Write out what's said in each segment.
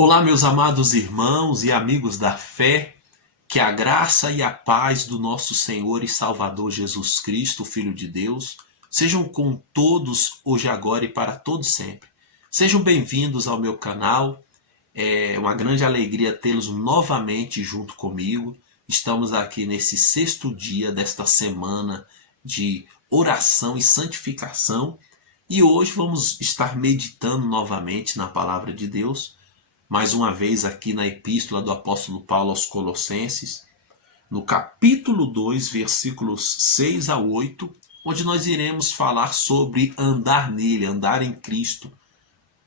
Olá, meus amados irmãos e amigos da fé, que a graça e a paz do nosso Senhor e Salvador Jesus Cristo, Filho de Deus, sejam com todos hoje, agora e para todos sempre. Sejam bem-vindos ao meu canal. É uma grande alegria tê-los novamente junto comigo. Estamos aqui nesse sexto dia desta semana de oração e santificação e hoje vamos estar meditando novamente na palavra de Deus. Mais uma vez aqui na epístola do apóstolo Paulo aos Colossenses, no capítulo 2, versículos 6 a 8, onde nós iremos falar sobre andar nele, andar em Cristo.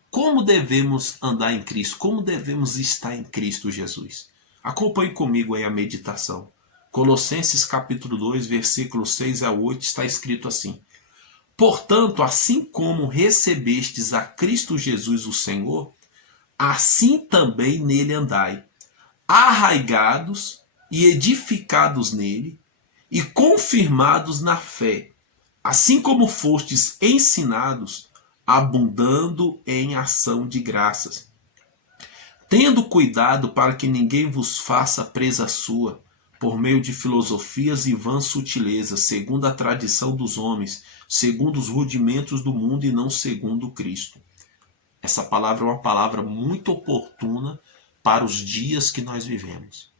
Como devemos andar em Cristo? Como devemos estar em Cristo Jesus? Acompanhe comigo aí a meditação. Colossenses capítulo 2, versículos 6 a 8, está escrito assim: Portanto, assim como recebestes a Cristo Jesus o Senhor, assim também nele andai, arraigados e edificados nele, e confirmados na fé, assim como fostes ensinados, abundando em ação de graças. Tendo cuidado para que ninguém vos faça presa sua, por meio de filosofias e vãs sutilezas, segundo a tradição dos homens, segundo os rudimentos do mundo e não segundo Cristo. Essa palavra é uma palavra muito oportuna para os dias que nós vivemos.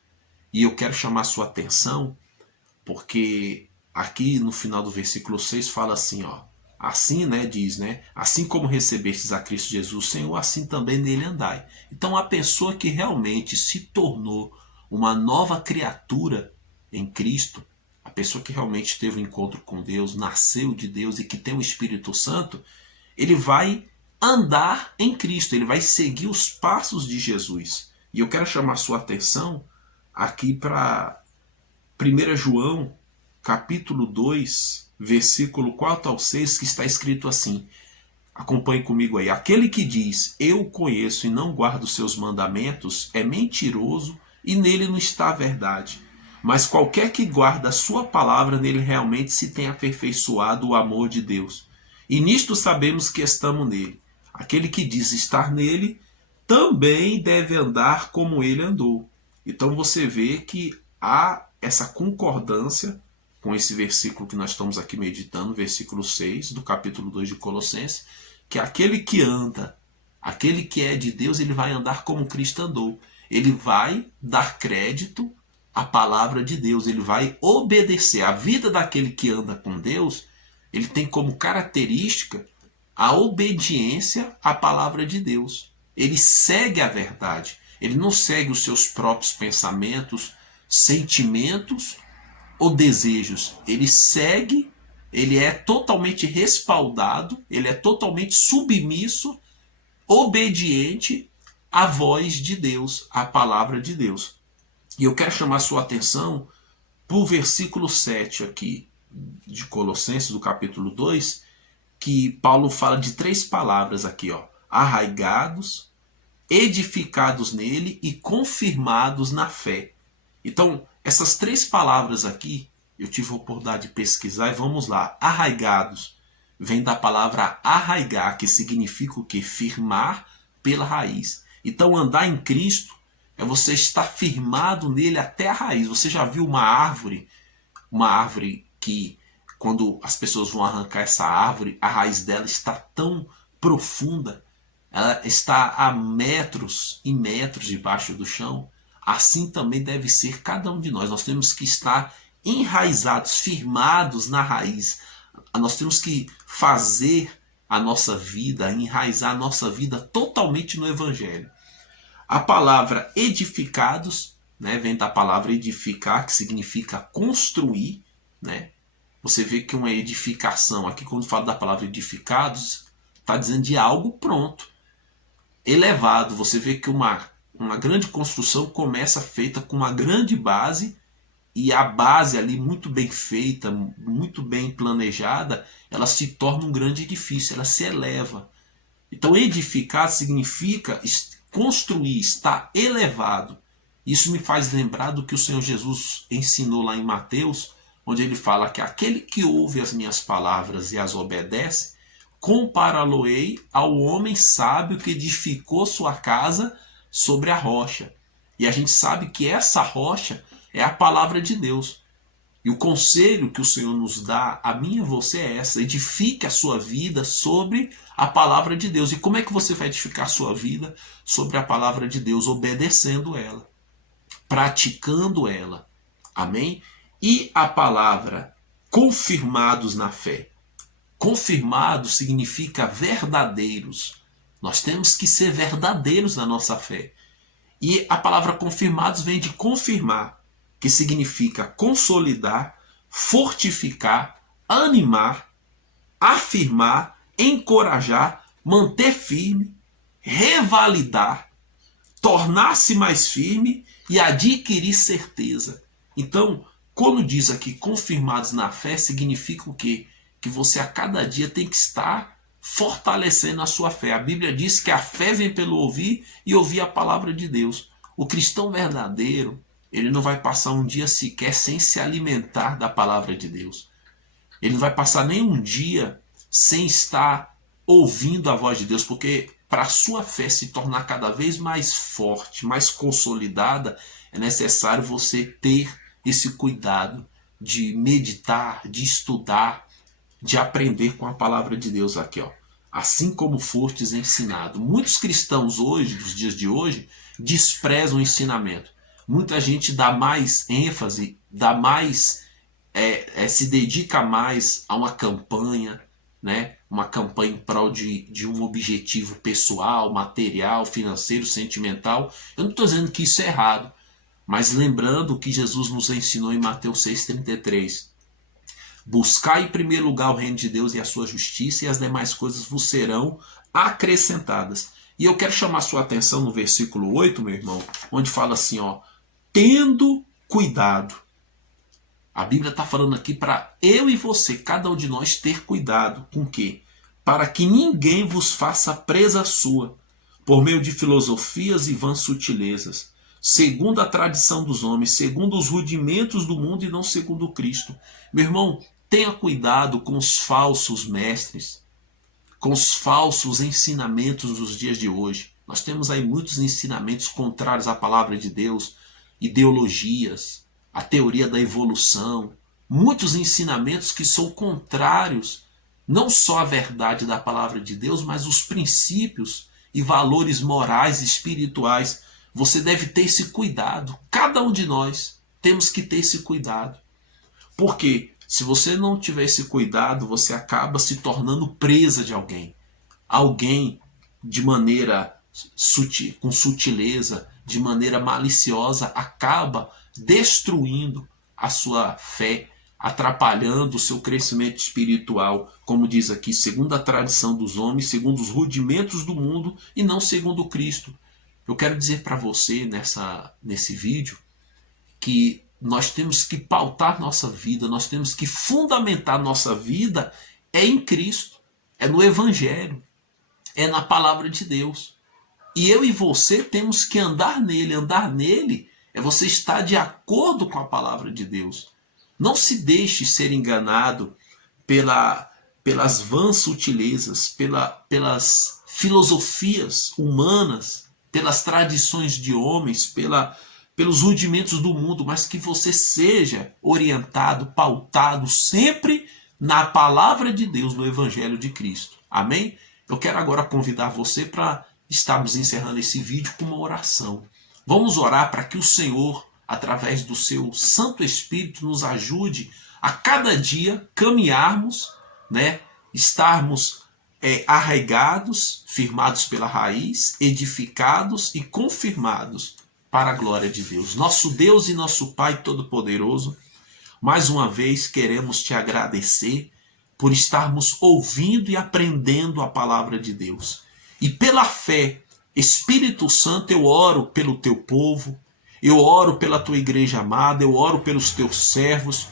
E eu quero chamar a sua atenção, porque aqui no final do versículo 6 fala assim, ó, assim, diz, assim como recebestes a Cristo Jesus, Senhor, assim também nele andai. Então a pessoa que realmente se tornou uma nova criatura em Cristo, a pessoa que realmente teve um encontro com Deus, nasceu de Deus e que tem o Espírito Santo, ele vai andar em Cristo, ele vai seguir os passos de Jesus. E eu quero chamar sua atenção aqui para 1 João, capítulo 2, versículo 4 ao 6, que está escrito assim. Acompanhe comigo aí. Aquele que diz, eu conheço e não guardo os seus mandamentos, é mentiroso e nele não está a verdade. Mas qualquer que guarda a sua palavra, nele realmente se tem aperfeiçoado o amor de Deus. E nisto sabemos que estamos nele. Aquele que diz estar nele, também deve andar como ele andou. Então você vê que há essa concordância com esse versículo que nós estamos aqui meditando, versículo 6 do capítulo 2 de Colossenses, que aquele que anda, aquele que é de Deus, ele vai andar como Cristo andou. Ele vai dar crédito à palavra de Deus, ele vai obedecer. A vida daquele que anda com Deus, ele tem como característica a obediência à palavra de Deus. Ele segue a verdade. Ele não segue os seus próprios pensamentos, sentimentos ou desejos. Ele segue, ele é totalmente respaldado, ele é totalmente submisso, obediente à voz de Deus, à palavra de Deus. E eu quero chamar sua atenção para o versículo 7 aqui de Colossenses, do capítulo 2, que Paulo fala de três palavras aqui, ó: arraigados, edificados nele e confirmados na fé. Então, essas três palavras aqui, eu tive a oportunidade de pesquisar e vamos lá. Arraigados vem da palavra arraigar, que significa o quê? Firmar pela raiz. Então, andar em Cristo é você estar firmado nele até a raiz. Você já viu uma árvore que, quando as pessoas vão arrancar essa árvore, a raiz dela está tão profunda, ela está a metros e metros debaixo do chão. Assim também deve ser cada um de nós. Nós temos que estar enraizados, firmados na raiz. Nós temos que fazer a nossa vida, enraizar a nossa vida totalmente no Evangelho. A palavra edificados, vem da palavra edificar, que significa construir, Você vê que uma edificação, aqui quando fala da palavra edificados, está dizendo de algo pronto, elevado. Você vê que uma grande construção começa feita com uma grande base, e a base ali muito bem feita, muito bem planejada, ela se torna um grande edifício, ela se eleva. Então edificar significa construir, estar elevado. Isso me faz lembrar do que o Senhor Jesus ensinou lá em Mateus, onde ele fala que aquele que ouve as minhas palavras e as obedece, compará-lo-ei ao homem sábio que edificou sua casa sobre a rocha. E a gente sabe que essa rocha é a palavra de Deus. E o conselho que o Senhor nos dá, a mim e a você, é essa: edifique a sua vida sobre a palavra de Deus. E como é que você vai edificar a sua vida sobre a palavra de Deus? Obedecendo ela, praticando ela. Amém? E a palavra confirmados na fé. Confirmados significa verdadeiros. Nós temos que ser verdadeiros na nossa fé. E a palavra confirmados vem de confirmar, que significa consolidar, fortificar, animar, afirmar, encorajar, manter firme, revalidar, tornar-se mais firme e adquirir certeza. Então, quando diz aqui confirmados na fé, significa o quê? Que você a cada dia tem que estar fortalecendo a sua fé. A Bíblia diz que a fé vem pelo ouvir e ouvir a palavra de Deus. O cristão verdadeiro, ele não vai passar um dia sequer sem se alimentar da palavra de Deus. Ele não vai passar nem um dia sem estar ouvindo a voz de Deus, porque para a sua fé se tornar cada vez mais forte, mais consolidada, é necessário você ter esse cuidado de meditar, de estudar, de aprender com a palavra de Deus aqui, ó. Assim como fostes ensinado. Muitos cristãos hoje, dos dias de hoje, desprezam o ensinamento. Muita gente dá mais ênfase, dá mais, se dedica mais a uma campanha, né? Uma campanha em prol de um objetivo pessoal, material, financeiro, sentimental. Eu não estou dizendo que isso é errado, mas lembrando o que Jesus nos ensinou em Mateus 6,33. Buscai em primeiro lugar o reino de Deus e a sua justiça, e as demais coisas vos serão acrescentadas. E eu quero chamar sua atenção no versículo 8, meu irmão, onde fala assim, ó, tendo cuidado. A Bíblia está falando aqui para eu e você, cada um de nós, ter cuidado. Com o quê? Para que ninguém vos faça presa sua, por meio de filosofias e vãs sutilezas, segundo a tradição dos homens, segundo os rudimentos do mundo e não segundo Cristo. Meu irmão, tenha cuidado com os falsos mestres, com os falsos ensinamentos dos dias de hoje. Nós temos aí muitos ensinamentos contrários à palavra de Deus, ideologias, a teoria da evolução, muitos ensinamentos que são contrários não só à verdade da palavra de Deus, mas os princípios e valores morais e espirituais. Você deve ter esse cuidado. Cada um de nós temos que ter esse cuidado. Porque se você não tiver esse cuidado, você acaba se tornando presa de alguém. Alguém de maneira sutil, com sutileza, de maneira maliciosa, acaba destruindo a sua fé, atrapalhando o seu crescimento espiritual, como diz aqui, segundo a tradição dos homens, segundo os rudimentos do mundo e não segundo Cristo. Eu quero dizer para você nesse vídeo que nós temos que pautar nossa vida, nós temos que fundamentar nossa vida em Cristo, é no Evangelho, é na palavra de Deus. E eu e você temos que andar nele. Andar nele é você estar de acordo com a palavra de Deus. Não se deixe ser enganado pelas vãs sutilezas, pelas filosofias humanas, pelas tradições de homens, pelos rudimentos do mundo, mas que você seja orientado, pautado sempre na palavra de Deus, no Evangelho de Cristo. Amém? Eu quero agora convidar você para estarmos encerrando esse vídeo com uma oração. Vamos orar para que o Senhor, através do seu Santo Espírito, nos ajude a cada dia caminharmos, né? Estarmos arraigados, firmados pela raiz, edificados e confirmados para a glória de Deus. Nosso Deus e nosso Pai Todo-Poderoso, mais uma vez queremos te agradecer por estarmos ouvindo e aprendendo a palavra de Deus. E pela fé, Espírito Santo, eu oro pelo teu povo, eu oro pela tua igreja amada, eu oro pelos teus servos,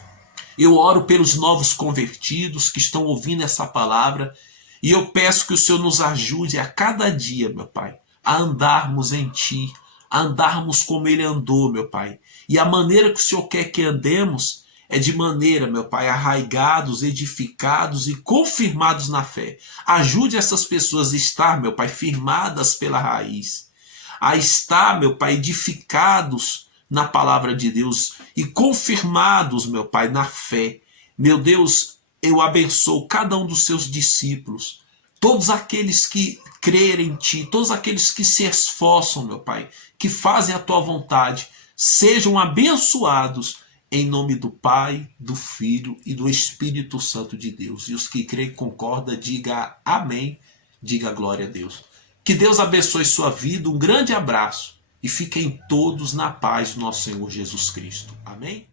eu oro pelos novos convertidos que estão ouvindo essa palavra, e eu peço que o Senhor nos ajude a cada dia, meu Pai, a andarmos em Ti, a andarmos como Ele andou, meu Pai. E a maneira que o Senhor quer que andemos é de maneira, meu Pai, arraigados, edificados e confirmados na fé. Ajude essas pessoas a estar, meu Pai, firmadas pela raiz. a estar, meu Pai, edificados na palavra de Deus e confirmados, meu Pai, na fé. Meu Deus, eu abençoo cada um dos seus discípulos, todos aqueles que crerem em Ti, todos aqueles que se esforçam, meu Pai, que fazem a Tua vontade, sejam abençoados em nome do Pai, do Filho e do Espírito Santo de Deus. E os que creem e concordam, diga amém, diga glória a Deus. Que Deus abençoe sua vida, um grande abraço e fiquem todos na paz do nosso Senhor Jesus Cristo. Amém?